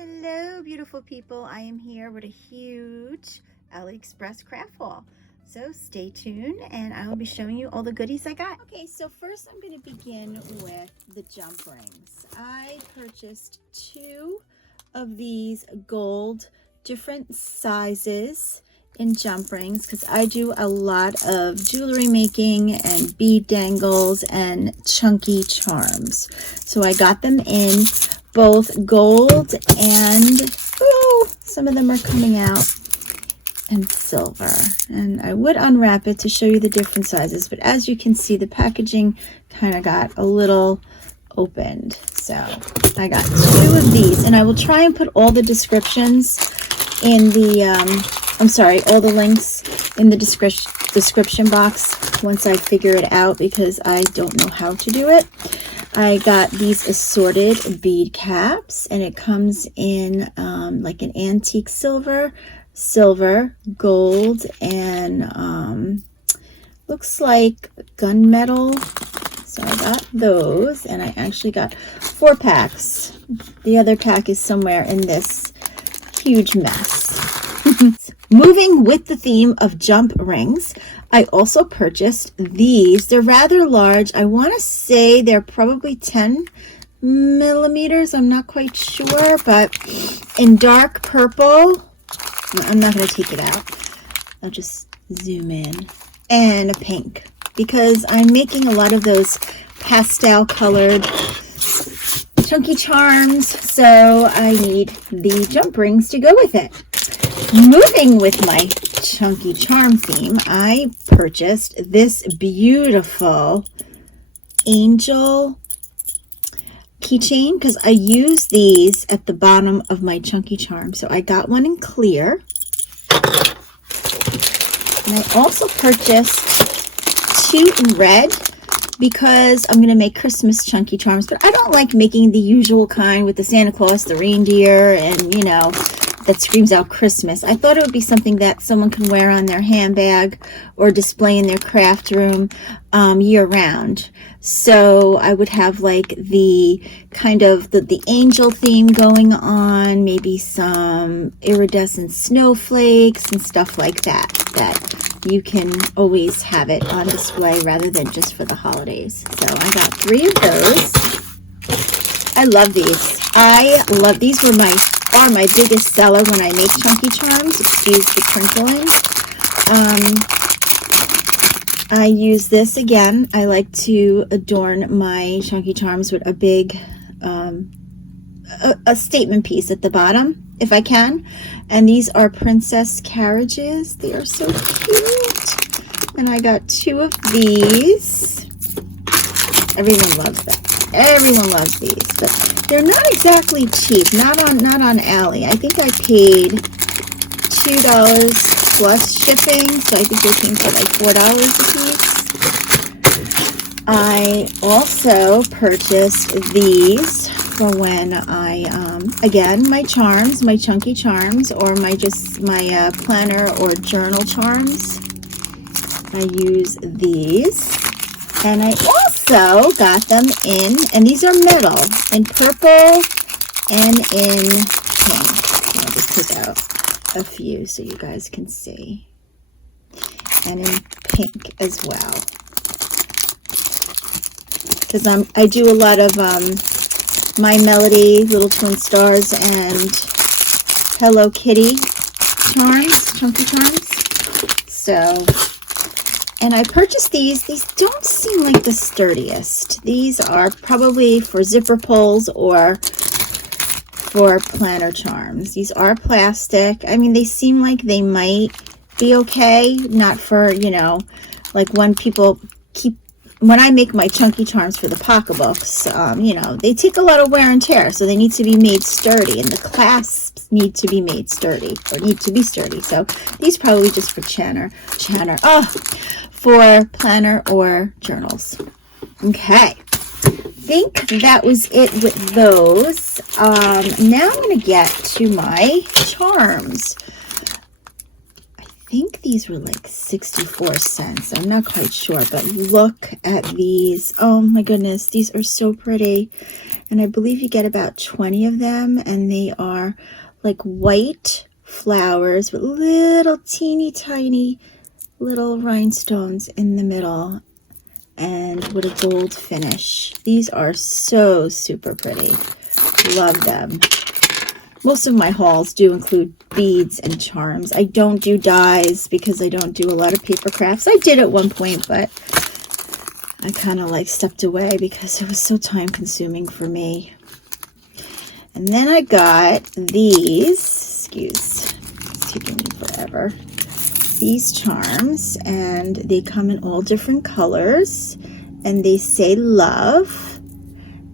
Hello beautiful people, I am here with a huge Aliexpress craft haul. So stay tuned and I will be showing you all the goodies I got. Okay, so first I'm going to begin with the jump rings. I purchased 2 of these gold different sizes in jump rings because I do a lot of jewelry making and bead dangles and chunky charms. So I got them in both gold and some of them are coming out, and silver. And I would unwrap it to show you the different sizes, but as you can see, the packaging kind of got a little opened. So I got 2 of these, and I will try and put all the descriptions in the all the links in the description box once I figure it out, because I don't know how to do it. I got these assorted bead caps, and it comes in like an antique silver, gold, and looks like gunmetal. So I got those, and I actually got 4 packs. The other pack is somewhere in this huge mess. Moving with the theme of jump rings, I also purchased these. They're rather large. I want to say they're probably 10 millimeters. I'm not quite sure, but in dark purple. I'm not going to take it out. I'll just zoom in. And a pink, because I'm making a lot of those pastel colored chunky charms, so I need the jump rings to go with it. Moving with my chunky charm theme, I purchased this beautiful angel keychain because I use these at the bottom of my chunky charm. So I got one in clear. And I also purchased 2 in red because I'm going to make Christmas chunky charms, but I don't like making the usual kind with the Santa Claus, the reindeer, and you know, that screams out Christmas. I thought it would be something that someone can wear on their handbag or display in their craft room year round. So I would have like the kind of the angel theme going on, maybe some iridescent snowflakes and stuff like that, that you can always have it on display rather than just for the holidays. So I got 3 of those. I love these. These are my biggest seller when I make chunky charms. Excuse the crinkling. I use this again. I like to adorn my chunky charms with a big a statement piece at the bottom if I can. And these are Princess Carriages. They are so cute. And I got 2 of these. Everyone loves them. Everyone loves these, but they're not exactly cheap. Not on Ali. I think I paid $2 plus shipping, so I think they came for like $4 a piece. I also purchased these for when I again, my charms, my chunky charms, or my planner or journal charms. I use these. And I also got them in, and these are metal, in purple and in pink. I'll just pick out a few so you guys can see. And in pink as well. Because I do a lot of My Melody, Little Twin Stars, and Hello Kitty charms, chunky charms. So... and I purchased these. These don't seem like the sturdiest. These are probably for zipper pulls or for planner charms. These are plastic. I mean, they seem like they might be okay. Not for, you know, like when I make my chunky charms for the pocketbooks, you know, they take a lot of wear and tear, so they need to be made sturdy, and the clasps need to be made sturdy, or need to be sturdy. So these probably just for for planner or journals. Okay, I think that was it with those. Now I'm going to get to my charms. I think these were like 64 cents. I'm not quite sure, but look at these. Oh my goodness, these are so pretty. And I believe you get about 20 of them, and they are like white flowers with little teeny tiny little rhinestones in the middle and with a gold finish. These are so super pretty. Love them. Most of my hauls do include beads and charms. I don't do dies because I don't do a lot of paper crafts. I did at one point, but I kind of like stepped away because it was so time consuming for me. And then I got these, it's taking me forever, these charms, and they come in all different colors, and they say love,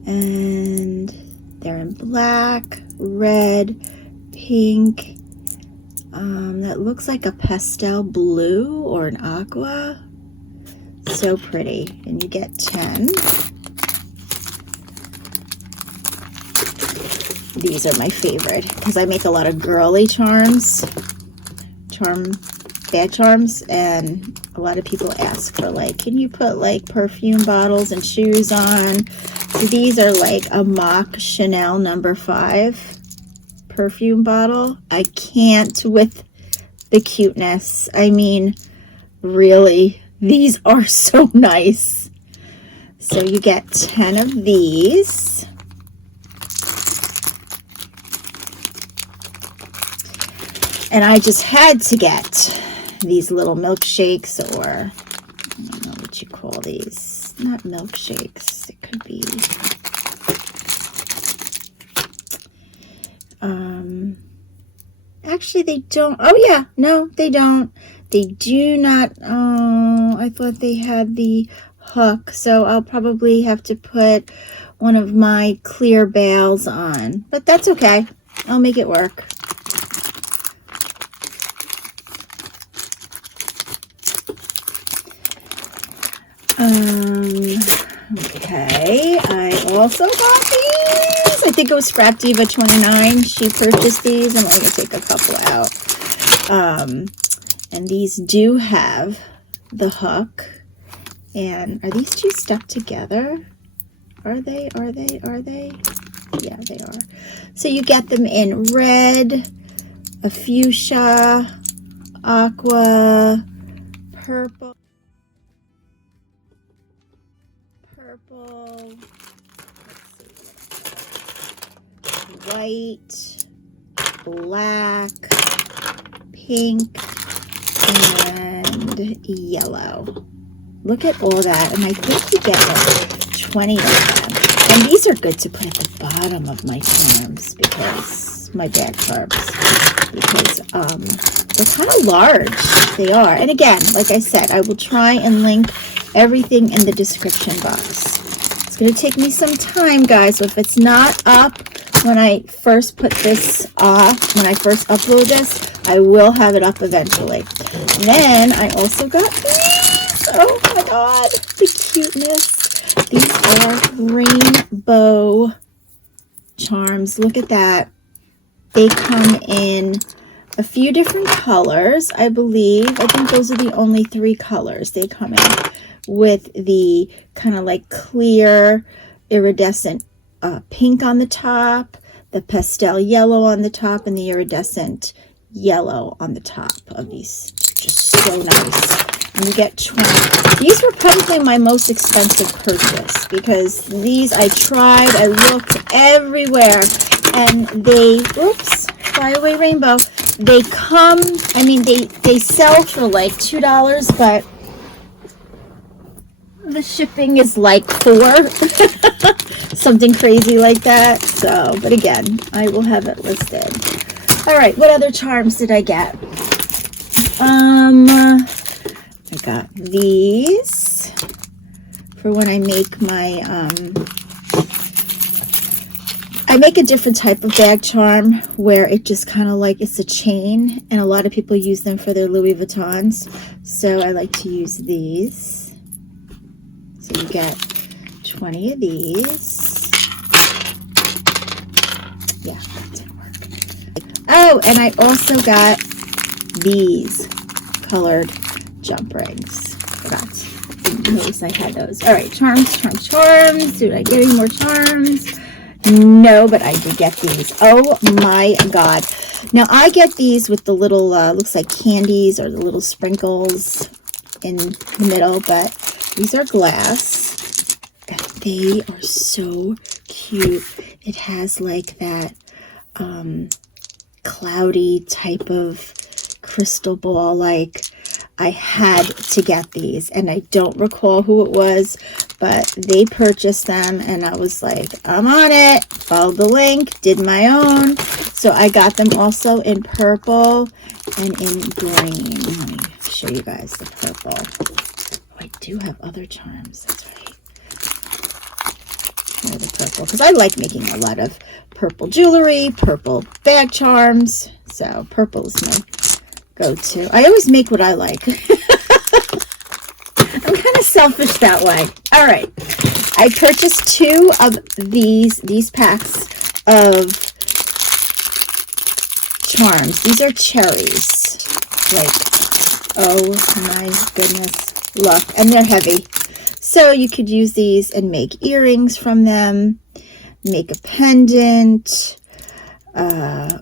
and they're in black, red, pink, that looks like a pastel blue or an aqua. So pretty. And you get 10. These are my favorite because I make a lot of girly charms, bag charms, and a lot of people ask for like, can you put like perfume bottles and shoes on? So these are like a mock Chanel No. 5 perfume bottle. I can't with the cuteness. I mean, really, these are so nice. So you get 10 of these. And I just had to get these little milkshakes, or I don't know what you call these. Not milkshakes. It could be actually they don't. Oh yeah, no, they don't. They do not. Oh, I thought they had the hook, so I'll probably have to put one of my clear bales on, but that's okay. I'll make it work. Okay, I also got these. I think it was Scrap Diva 29. She purchased these. I'm only going to take a couple out. And these do have the hook. And are these two stuck together? Are they? Are they? Are they? Yeah, they are. So you get them in red, a fuchsia, aqua, purple. White, black, pink, and yellow. Look at all that. And I think you get like 20 of them. And these are good to put at the bottom of my charms, because my bag charms, because they're kind of large. They are. And again, like I said, I will try and link everything in the description box. It's going to take me some time, guys. So if it's not up when I first put this off, when I first upload this, I will have it up eventually. And then I also got these. Oh my god, the cuteness. These are rainbow charms. Look at that. They come in a few different colors, I believe. I think those are the only 3 colors they come in, with the kind of like clear iridescent pink on the top, the pastel yellow on the top, and the iridescent yellow on the top of these. Just so nice. And you get 20. These were probably my most expensive purchase, because these I tried, I looked everywhere, and they, oops, fly away rainbow. They come, I mean, they sell for like $2, but the shipping is like $4. Something crazy like that. So, but again, I will have it listed. All right, what other charms did I get? I got these for when I make my I make a different type of bag charm where it just kind of like, it's a chain, and a lot of people use them for their Louis Vuittons. So I like to use these. So you get 20 of these. Yeah, that didn't work. Oh, and I also got these. multicolored jump rings. Forgot. Didn't notice I had those. All right, charms, charms, charms. Did I get any more charms? No, but I did get these. Oh my God. Now I get these with the little, looks like candies or the little sprinkles in the middle, but these are glass. And they are so cute. It has like that cloudy type of crystal ball. Like, I had to get these, and I don't recall who it was, but they purchased them, and I was like, I'm on it. Followed the link, did my own. So I got them also in purple and in green. Let me show you guys the purple. Oh, I do have other charms. That's right. Here, the purple, because I like making a lot of purple jewelry, purple bag charms. So purple is my go-to. I always make what I like. I'm kind of selfish that way. All right. I purchased 2 of these packs of charms. These are cherries. Like, oh my goodness. Look, and they're heavy. So you could use these and make earrings from them, make a pendant,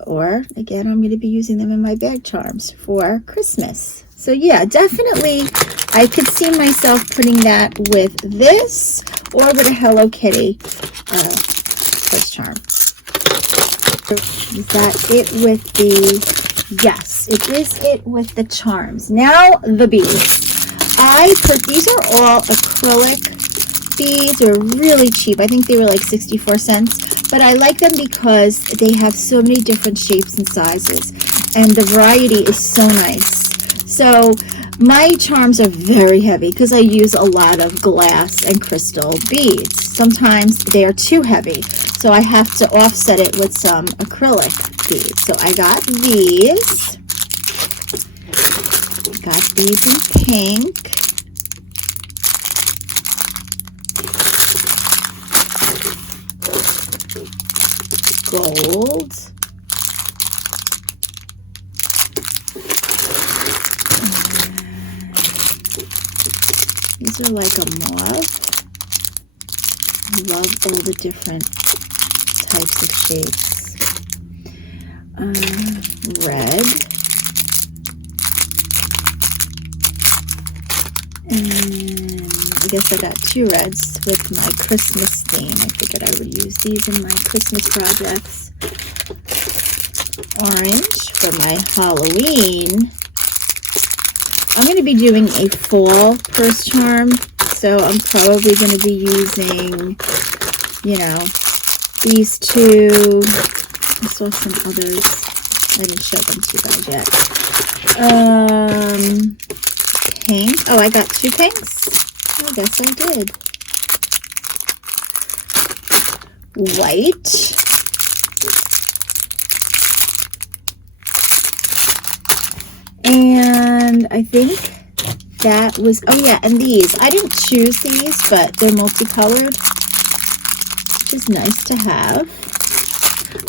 or again, I'm going to be using them in my bag charms for Christmas. So yeah, definitely I could see myself putting that with this or with a Hello Kitty purse charm. Is that it with the, yes, it is it with the charms. Now the beads. These are all acrylic beads. They're really cheap. I think they were like 64 cents. But I like them because they have so many different shapes and sizes, and the variety is so nice. So my charms are very heavy because I use a lot of glass and crystal beads. Sometimes they are too heavy, so I have to offset it with some acrylic beads. So I got these. Got these in pink. Gold. These are like a mauve. I love all the different types of shapes. Red. And I guess I got 2 reds with my Christmas theme. I figured I would use these in my Christmas projects. Orange for my Halloween. I'm going to be doing a fall purse charm, so I'm probably going to be using, you know, these 2. I saw some others. I didn't show them to you guys yet. Pink. Oh, I got 2 pinks. I guess I did. White. And I think that was, oh yeah, and these. I didn't choose these, but they're multicolored, which is nice to have.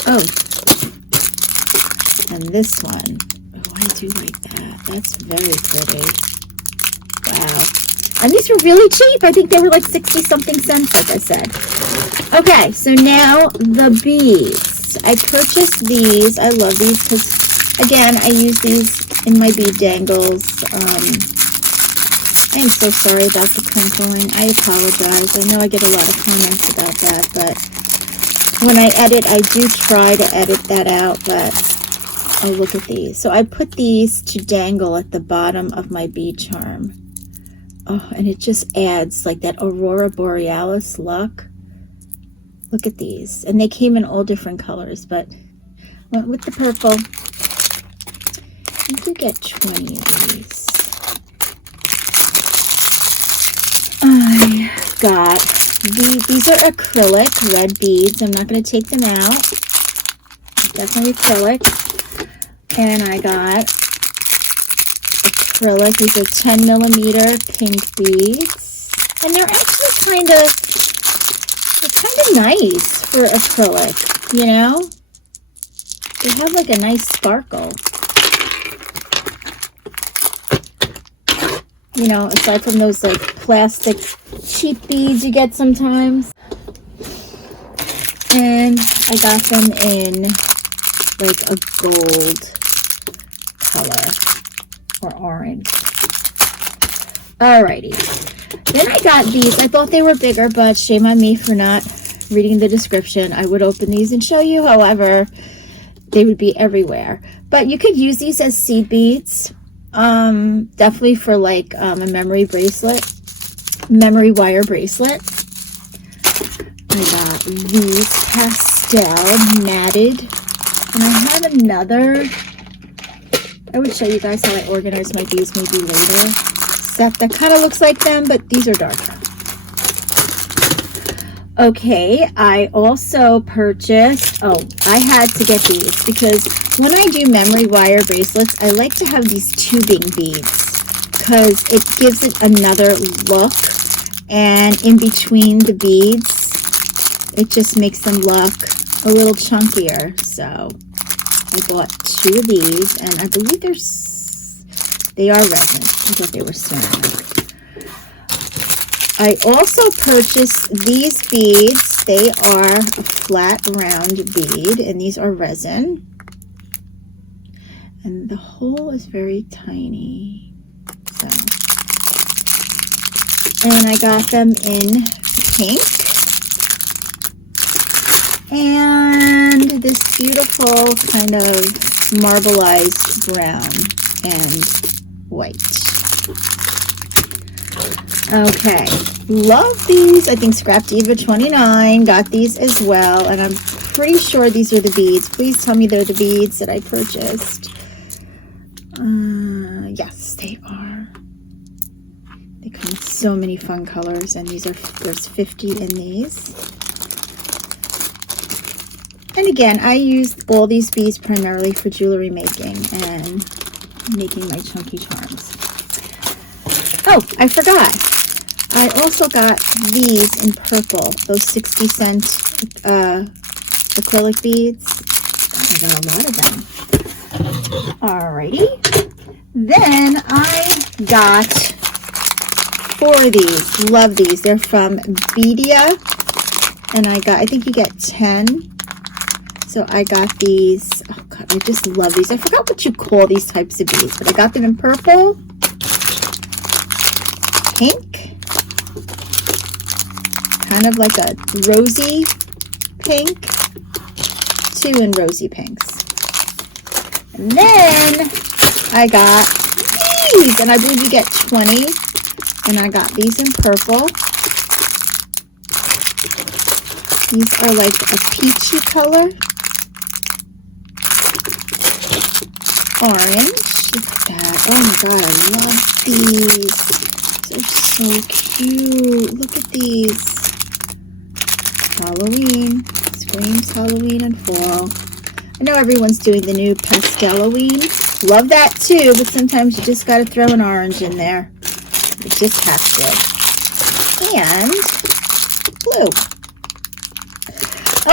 Oh, and this one. Oh, I do like that. That's very pretty. Wow. And these were really cheap. I think they were like 60-something cents, like I said. Okay, so now the beads. I purchased these. I love these because, again, I use these in my bead dangles. I am so sorry about the crinkling. I apologize. I know I get a lot of comments about that, but when I edit, I do try to edit that out, but oh, look at these. So I put these to dangle at the bottom of my bead charm. Oh, and it just adds like that Aurora Borealis look. Look at these. And they came in all different colors, but went with the purple. You do get 20 of these. I got these are acrylic red beads. I'm not going to take them out. Definitely acrylic. And I got acrylic. These are 10mm pink beads. And they're actually kind of nice for acrylic, you know? They have like a nice sparkle. You know, aside from those like plastic cheap beads you get sometimes. And I got them in like a gold color or orange. Alrighty. Then I got these. I thought they were bigger, but shame on me for not reading the description. I would open these and show you. However, they would be everywhere. But you could use these as seed beads. Definitely for like a memory wire bracelet. I got these pastel matted. And I have another. I would show you guys how I organize my beads maybe later. Set that kind of looks like them, but these are darker. Okay, I also purchased, I had to get these because when I do memory wire bracelets, I like to have these tubing beads because it gives it another look, and in between the beads, it just makes them look a little chunkier. So I bought 2 of these, and I believe they are resin. I thought they were ceramic. I also purchased these beads. They are a flat round bead, and these are resin. And the hole is very tiny. So, and I got them in pink. And this beautiful kind of marbleized brown and white. Okay, love these. I think Scrap Diva 29 got these as well, and I'm pretty sure these are the beads. Please tell me they're the beads that I purchased. Yes, they are. They come in so many fun colors, and there's 50 in these. And again, I used all these beads primarily for jewelry making and making my chunky charms. Oh, I forgot. I also got these in purple, those 60-cent acrylic beads. I got a lot of them. Alrighty. Then I got 4 of these. Love these. They're from Bead. And I think you get 10. So I got these. Oh God, I just love these. I forgot what you call these types of beads, but I got them in purple, pink, kind of like a rosy pink, 2 in rosy pinks. And then I got these, and I believe you get 20. And I got these in purple. These are like a peachy color. Orange. Look at that. Oh my God, I love these. They're so cute. Look at these. Halloween. Screams Halloween and fall. I know everyone's doing the new Pastel-Halloween. Love that too, but sometimes you just got to throw an orange in there. You just have to. And blue.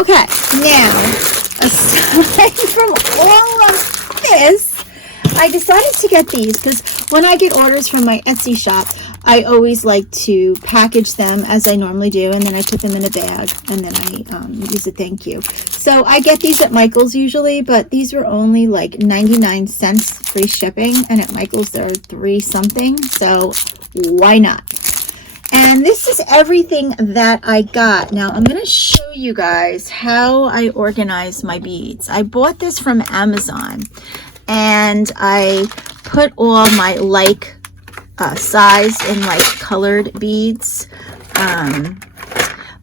Okay, now, aside from all of this, I decided to get these because when I get orders from my Etsy shop, I always like to package them as I normally do, and then I put them in a bag, and then I use a thank you. So I get these at Michael's usually, but these were only like 99 cents free shipping, and at Michael's they're 3 something, so why not? And this is everything that I got. Now I'm going to show you guys how I organize my beads. I bought this from Amazon, and I put all my like size in like colored beads,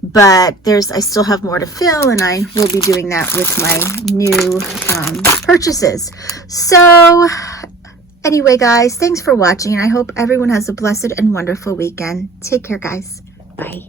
but I still have more to fill, and I will be doing that with my new purchases. So anyway, guys, thanks for watching, and I hope everyone has a blessed and wonderful weekend. Take care, guys. Bye.